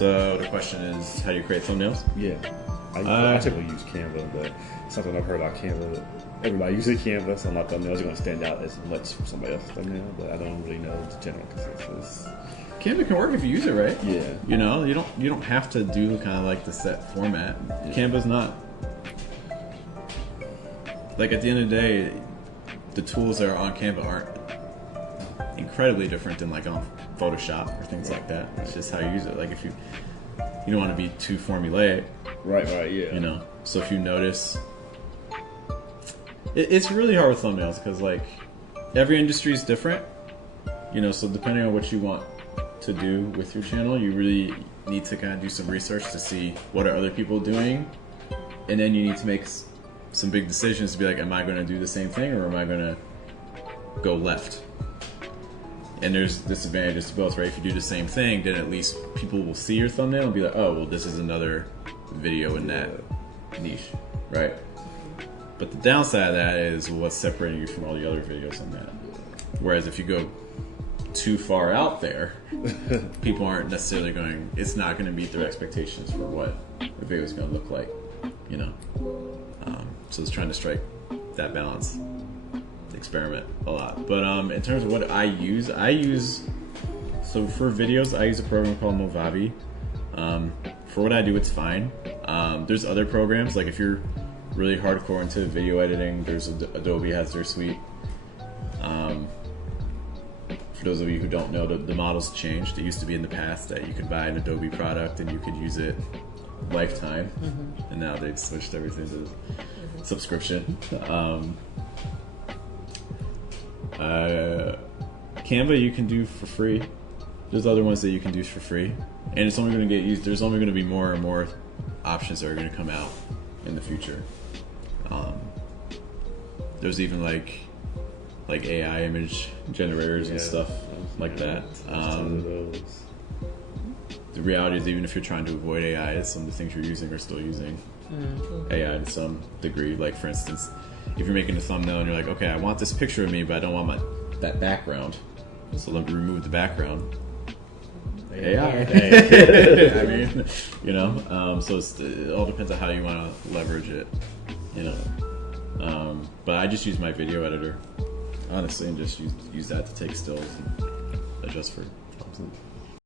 So the question is, how do you create thumbnails? Yeah. I typically use Canva, but something I've heard about Canva. Everybody uses Canva, so my thumbnails are going to stand out as much from somebody else's thumbnail, but I don't really know the general consensus. Canva can work if you use it right. Yeah. You know, you don't have to do kind of like the set format. Yeah. Canva's not like, at the end of the day, the tools that are on Canva aren't incredibly different than like on Photoshop or things like that. It's just how you use it. Like if you don't want to be too formulaic. Right, yeah. You know, so if you notice, it's really hard with thumbnails because like every industry is different. You know, so depending on what you want to do with your channel, you really need to kind of do some research to see what are other people doing, and then you need to make some big decisions to be like, am I going to do the same thing or am I going to go left? And there's disadvantages to both, right? If you do the same thing, then at least people will see your thumbnail and be like, oh, well, this is another video in that niche, right? But the downside of that is what's separating you from all the other videos on that. Whereas if you go too far out there, people aren't necessarily it's not going to meet their expectations for what the video is going to look like, you know? So it's trying to strike that balance, experiment a lot. But in terms of what I use, so for videos, I use a program called Movavi. For what I do, it's fine. There's other programs, like if you're really hardcore into video editing, there's Adobe has their suite. For those of you who don't know, the model's changed. It used to be in the past that you could buy an Adobe product and you could use it lifetime, and now they've switched everything to subscription. Canva you can do for free. There's other ones that you can do for free, and it's only going to get used. There's only going to be more and more options that are going to come out in the future. There's even like AI image generators and stuff like that. The reality is, even if you're trying to avoid AI, some of the things you're using are still using AI to some degree. Like for instance, if you're making a thumbnail and you're like, okay, I want this picture of me, but I don't want that background, so let me remove the background. AI. I mean, you know, so it all depends on how you want to leverage it, you know. But I just use my video editor, honestly, and just use that to take stills and adjust for